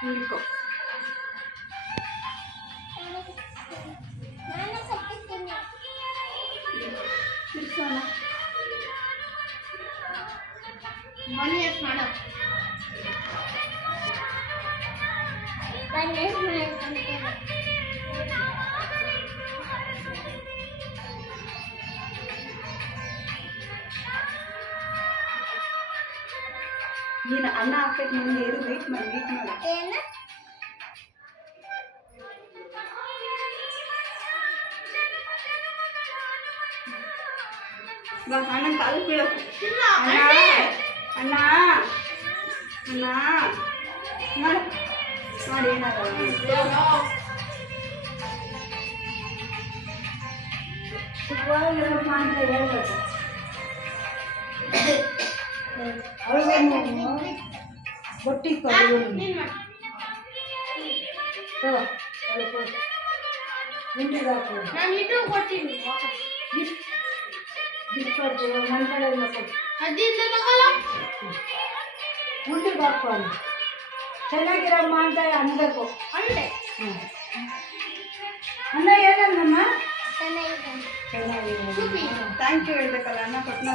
ಹಿಂಗಿಟ್ಕೊ. ತಿರ್ಸೋಣ. ಮನಿ ಎಷ್ಟು ಮಾಡು. ನೀನು ಅನ್ನ ಹಾಕ್ಬೇಕು ಮುಂದೆ ಇರು. ವೇಟ್ ಮಾಡಿ. ಇವಾಗ ಅಣ್ಣನ ಕಾಲು ಬೀಳು. ಅಣ್ಣ ಅಣ್ಣ ಅಣ್ಣ ಮಾಡು ಮಾಡಿ. ಏನಾಗಲ್ಲ. ಸುಖವಾಗಿರಪ್ಪ ಅಂತ ಹೇಳ್ಬೇಕು. ಅವಳಿಗೆ ಬೊಟ್ಟಿ ಹಿಂಡಿಗೆ ಹಾಕು. ನಾನು ಇದು ಕೊಡ್ತೀನಿ. ಬಿಸ್ಕೊಟ್ಟು ನನ್ನ ಕಡೆ ಎಲ್ಲ ಕೊಟ್ಟು ಅದಿಲ್ಲ ತಗೊಳ್ಳ. ಮುಂಡಿಗೆ ಹಾಕು. ಅಲ್ಲಿ ಚೆನ್ನಾಗಿರಮ್ಮ ಅಂತ ಅನ್ಬೇಕು. ಅಂದೆ ಅನ್ನ ಏನಮ್ಮ ಚೆನ್ನಾಗಿದೆ. ಚೆನ್ನಾಗಿದೆ. ಥ್ಯಾಂಕ್ ಯು ಹೇಳ್ಬೇಕಲ್ಲ ಅನ್ನ ಕೊಟ್ಟು.